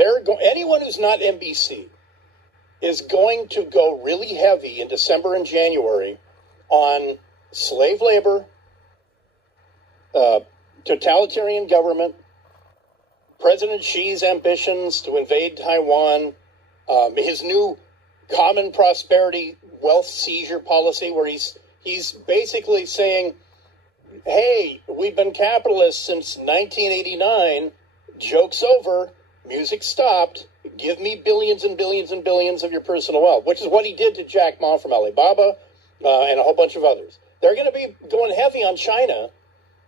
anyone who's not NBC is going to go really heavy in December and January on slave labor, totalitarian government, President Xi's ambitions to invade Taiwan, his new common prosperity wealth seizure policy, where he's basically saying, hey, we've been capitalists since 1989, joke's over, music stopped, give me billions and billions and billions of your personal wealth, which is what he did to Jack Ma from Alibaba and a whole bunch of others. They're going to be going heavy on China,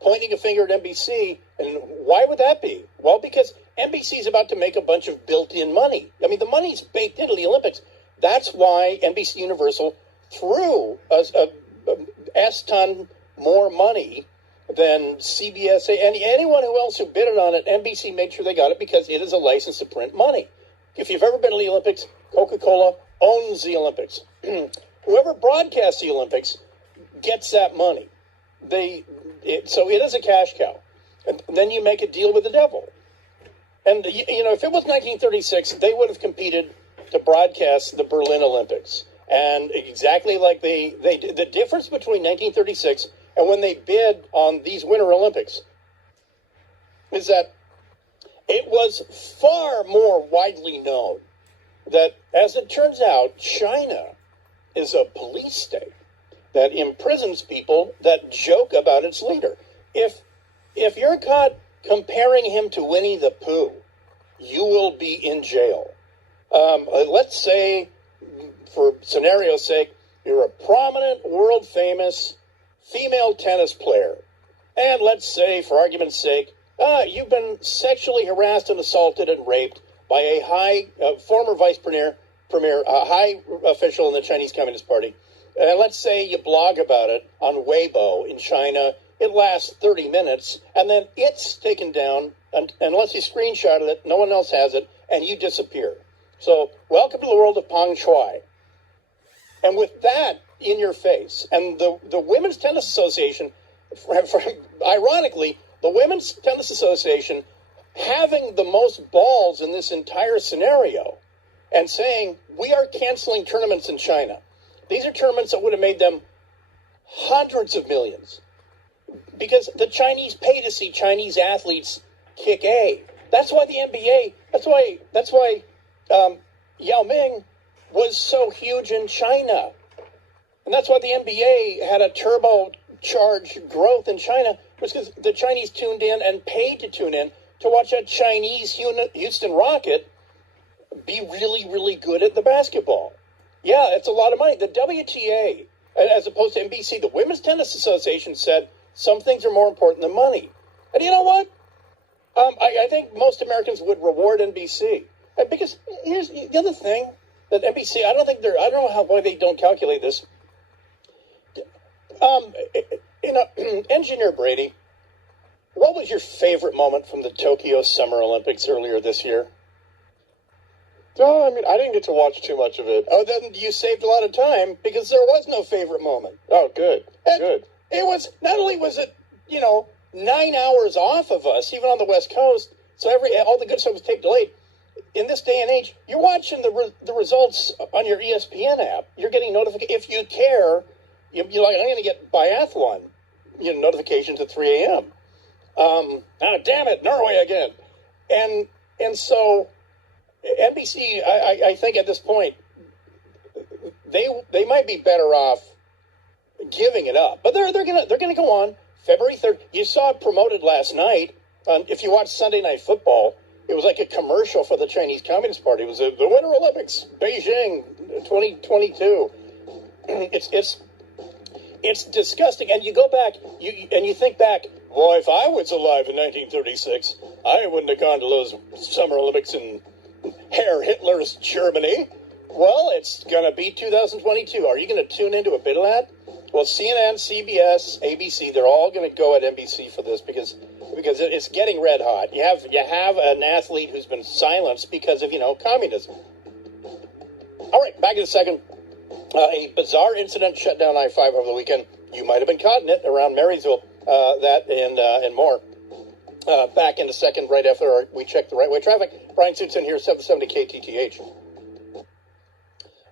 pointing a finger at NBC, and why would that be? Well, because NBC is about to make a bunch of built-in money. I mean, the money's baked into the Olympics. That's why NBC Universal threw a S-ton more money than CBS and anyone else who bid on it. NBC made sure they got it because it is a license to print money. If you've ever been to the Olympics, Coca-Cola owns the Olympics. Whoever broadcasts the Olympics gets that money. So it is a cash cow. And then you make a deal with the devil. And, if it was 1936, they would have competed to broadcast the Berlin Olympics. And exactly like they did. The difference between 1936 and when they bid on these Winter Olympics is that it was far more widely known that, as it turns out, China is a police state that imprisons people that joke about its leader. If you're caught comparing him to Winnie the Pooh, you will be in jail. Let's say, for scenario's sake, you're a prominent, world-famous female tennis player. And let's say, for argument's sake, you've been sexually harassed and assaulted and raped by a former vice premier, a high official in the Chinese Communist Party. And let's say you blog about it on Weibo in China. It lasts 30 minutes, and then it's taken down, unless you screenshotted it, no one else has it, and you disappear. So, welcome to the world of Peng Shuai. And with that in your face, and the Women's Tennis Association, ironically, the Women's Tennis Association having the most balls in this entire scenario and saying, we are canceling tournaments in China. These are tournaments that would have made them hundreds of millions. Because the Chinese pay to see Chinese athletes kick A. That's why the NBA, that's why Yao Ming was so huge in China. And that's why the NBA had a turbocharged growth in China, was because the Chinese tuned in and paid to tune in to watch a Chinese Houston Rocket be really, really good at the basketball. Yeah, it's a lot of money. The WTA, as opposed to NBC, the Women's Tennis Association said some things are more important than money. And you know what? I think most Americans would reward NBC. Because here's the other thing, that NBC, I don't know why they don't calculate this. Engineer Brady, what was your favorite moment from the Tokyo Summer Olympics earlier this year? No, I mean, I didn't get to watch too much of it. Oh, then you saved a lot of time, because there was no favorite moment. Oh, good. Good. It was, not only was it, 9 hours off of us, even on the West Coast, so all the good stuff was tape delayed. In this day and age, you're watching the results on your ESPN app. You're getting notifications. If you care, you're like, I'm going to get biathlon notifications at 3 a.m. Damn it, Norway again. And so NBC, I think at this point, they might be better off giving it up. But they're gonna go on February 3rd. You saw it promoted last night. If you watch Sunday Night Football, it was like a commercial for the Chinese Communist Party. It was the Winter Olympics, Beijing 2022. It's disgusting. And you go back, you think back, boy, if I was alive in 1936, I wouldn't have gone to those Summer Olympics in Herr Hitler's Germany. Well, it's going to be 2022. Are you going to tune into a bit of that? Well, CNN, CBS, ABC, they're all going to go at NBC for this because it's getting red hot. You have an athlete who's been silenced because of, communism. All right, back in a second. A bizarre incident shut down I-5 over the weekend. You might have been caught in it around Marysville. That and more. back into second right after we checked the right-way traffic. Brian Suits in here, 770 KTTH.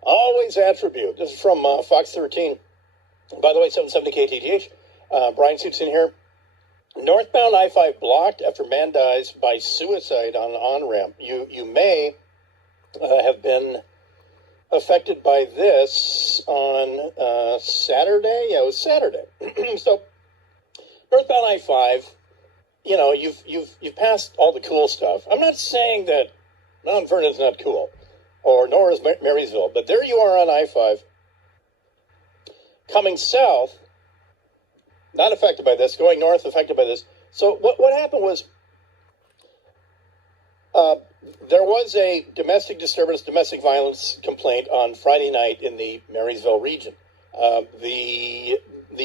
Always attribute. This is from Fox 13. By the way, 770 KTTH. Brian Suits in here. Northbound I-5 blocked after man dies by suicide on on-ramp. You may have been affected by this on Saturday. Yeah, it was Saturday. So northbound I-5, you know, you've passed all the cool stuff. I'm not saying that Mount Vernon's not cool, or nor is Marysville, but there you are on I-5, coming south, not affected by this, going north, affected by this. So what happened was there was a domestic disturbance, domestic violence complaint on Friday night in the Marysville region. The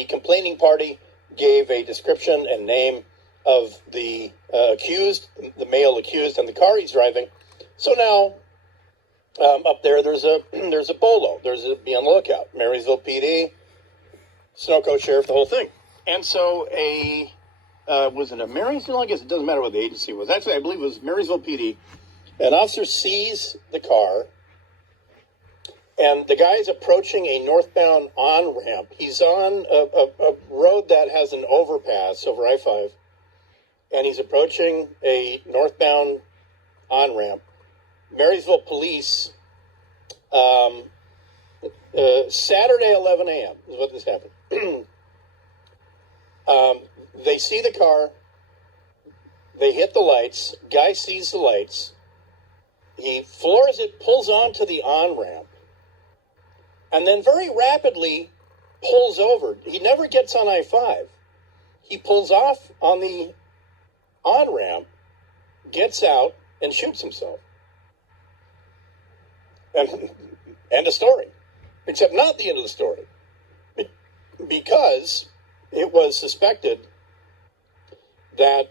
complaining party gave a description and name of the accused, the male accused, and the car he's driving. So now, up there's a bolo. Be on the lookout. Marysville PD, Sunoco Sheriff, the whole thing. And so was it a Marysville? I guess it doesn't matter what the agency was. Actually, I believe it was Marysville PD. An officer sees the car, and the guy's approaching a northbound on-ramp. He's on a road that has an overpass over I-5, and he's approaching a northbound on-ramp. Marysville police, Saturday, 11 a.m. is what this happened. They see the car. They hit the lights. Guy sees the lights. He floors it, pulls onto the on-ramp, and then very rapidly pulls over. He never gets on I-5. He pulls off on the on-ramp, gets out, and shoots himself. And end of story. Except not the end of the story. Because it was suspected that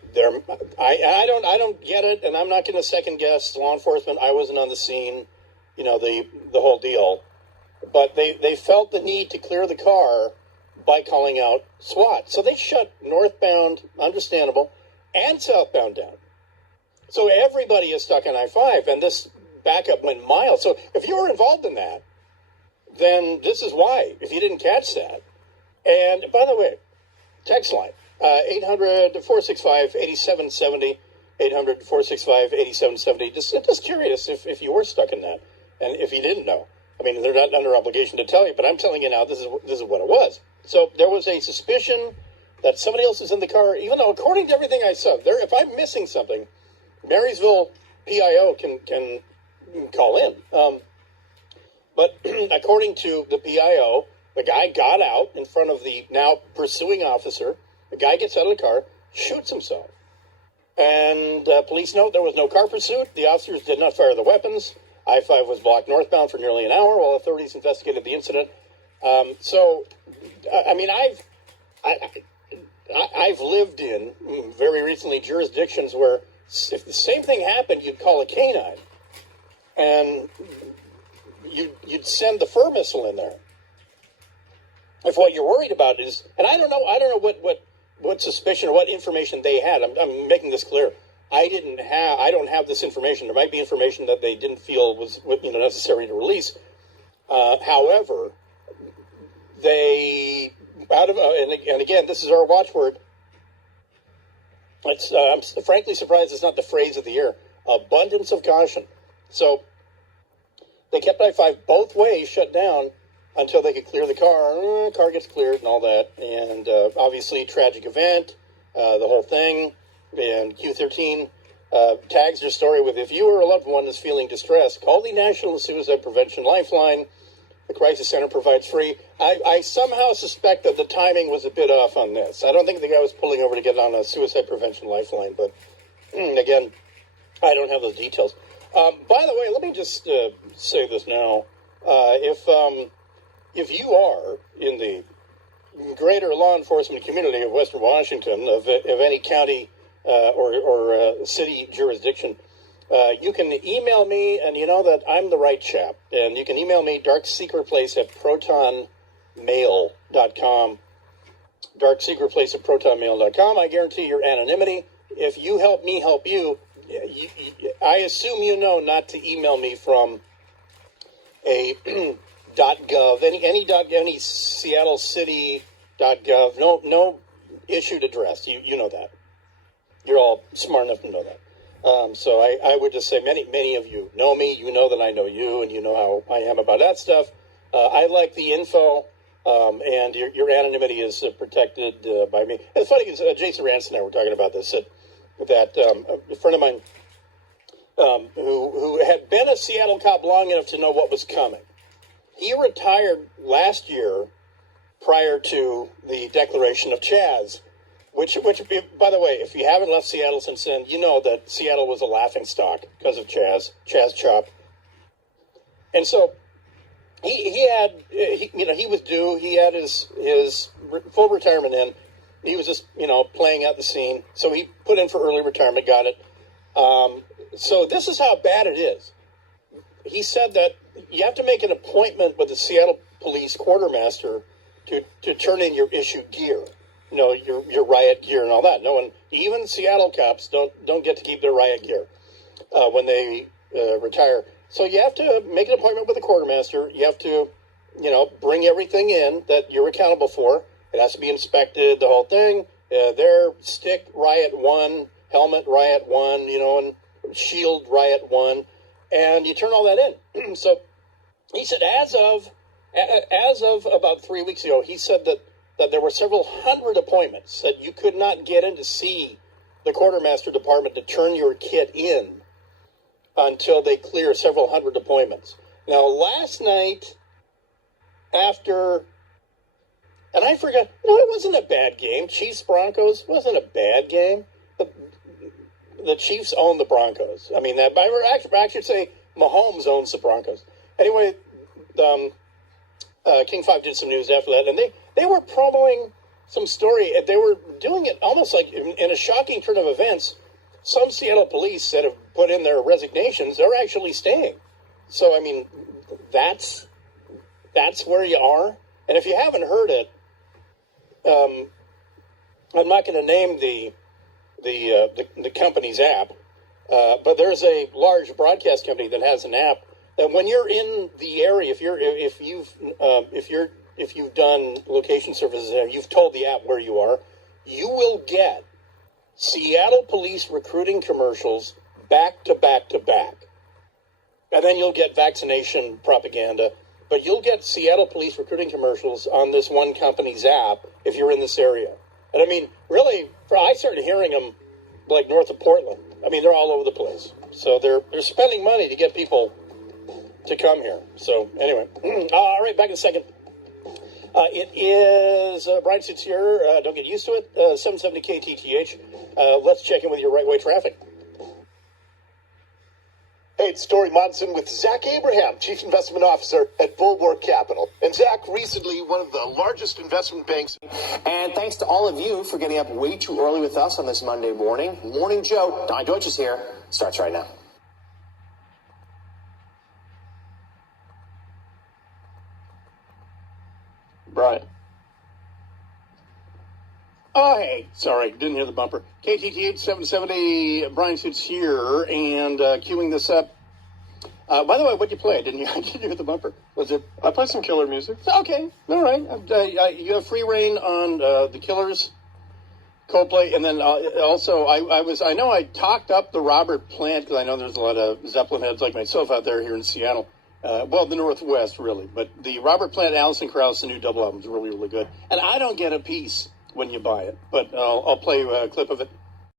I don't get it, and I'm not going to second guess law enforcement. I wasn't on the scene, you know, the whole deal. But they felt the need to clear the car by calling out SWAT. So they shut northbound, understandable, and southbound down. So everybody is stuck on I-5, and this backup went miles. So if you were involved in that, then this is why, if you didn't catch that. And by the way, text line, 800-465-8770, 800-465-8770. Just curious if you were stuck in that, and if you didn't know. I mean, they're not under obligation to tell you, but I'm telling you now, this is what it was. So there was a suspicion that somebody else is in the car, even though according to everything I saw, if I'm missing something, Marysville PIO can call in. But according to the PIO, the guy got out in front of the now pursuing officer. The guy gets out of the car, shoots himself. And police note there was no car pursuit. The officers did not fire the weapons. I-5 was blocked northbound for nearly an hour while authorities investigated the incident. So, I mean, I've lived in, very recently, jurisdictions where if the same thing happened, you'd call a canine. And you'd send the fur missile in there. If what you're worried about is, and I don't know what suspicion or what information they had. I'm making this clear. I don't have this information. There might be information that they didn't feel was necessary to release. However, they and again, this is our watchword. I'm frankly surprised it's not the phrase of the year. Abundance of caution. So they kept I-5 both ways shut down until they could clear the car. Car gets cleared and all that. And obviously, tragic event, the whole thing. And Q13 tags their story with, if you or a loved one is feeling distressed, call the National Suicide Prevention Lifeline. The Crisis Center provides free. I somehow suspect that the timing was a bit off on this. I don't think the guy was pulling over to get on a suicide prevention lifeline. But again, I don't have those details. By the way, let me just say this now. If you are in the greater law enforcement community of Western Washington, of any county or city jurisdiction, you can email me, and you know that I'm the right chap. And you can email me, darksecretplace@protonmail.com. Darksecretplace@protonmail.com. I guarantee your anonymity. if you help me help you, I assume you know not to email me from a .gov, any Seattle City .gov, no issued address. You know that. You're all smart enough to know that. So I would just say many of you know me. You know that I know you, and you know how I am about that stuff. I like the info, and your anonymity is protected by me. It's funny because Jason Rance and I were talking about this, that a friend of mine who had been a Seattle cop long enough to know what was coming. He retired last year prior to the declaration of Chaz, which, by the way, if you haven't left Seattle since then, you know that Seattle was a laughing stock because of Chaz Chop. And so he was due. He had his full retirement in. He was just, playing out the scene. So he put in for early retirement, got it. So this is how bad it is. He said that you have to make an appointment with the Seattle Police quartermaster to turn in your issued gear. Your riot gear and all that. No one, even Seattle cops, don't get to keep their riot gear when they retire. So you have to make an appointment with the quartermaster. You have to, bring everything in that you're accountable for. It has to be inspected, the whole thing. Their stick riot 1, helmet riot 1, and shield riot 1, and you turn all that in. So he said, as of about 3 weeks ago, he said that there were several hundred appointments that you could not get in to see the quartermaster department to turn your kit in until they clear several hundred appointments. Now, last night, and I forgot, it wasn't a bad game. Chiefs-Broncos wasn't a bad game. The Chiefs own the Broncos. I mean, I should say Mahomes owns the Broncos. Anyway, King 5 did some news after that, and they were promoting some story. They were doing it almost like in a shocking turn of events. Some Seattle police that have put in their resignations, they're actually staying. So, I mean, that's where you are. And if you haven't heard it, I'm not going to name the company's app, but there's a large broadcast company that has an app that when you're in the area, if you've done location services there, you've told the app where you are, you will get Seattle police recruiting commercials back to back to back. And then you'll get vaccination propaganda, but you'll get Seattle police recruiting commercials on this one company's app if you're in this area. And I mean, really, I started hearing them like north of Portland. I mean, they're all over the place. So they're spending money to get people to come here. So anyway, all right, back in a second. It is Brian Suits here. Don't get used to it. 770 KTTH. Let's check in with your right-way traffic. Hey, it's Story Monson with Zach Abraham, Chief Investment Officer at Bulwark Capital. And Zach, recently one of the largest investment banks. And thanks to all of you for getting up way too early with us on this Monday morning. Morning Joe, Don Deutsch is here. Starts right now. Brian. Oh, hey, sorry, didn't hear the bumper. KTTH 770, Brian Suits here, and queuing this up. By the way, what'd you play? I didn't hear the bumper. Was it? I played some Killer music. Okay, all right. You have free reign on the Killers, Coldplay, and then also I know I talked up the Robert Plant because I know there's a lot of Zeppelin heads like myself out there here in Seattle. Well, the Northwest, really. But the Robert Plant, Alison Krauss, the new double album is really, really good. And I don't get a piece when you buy it, but I'll play you a clip of it.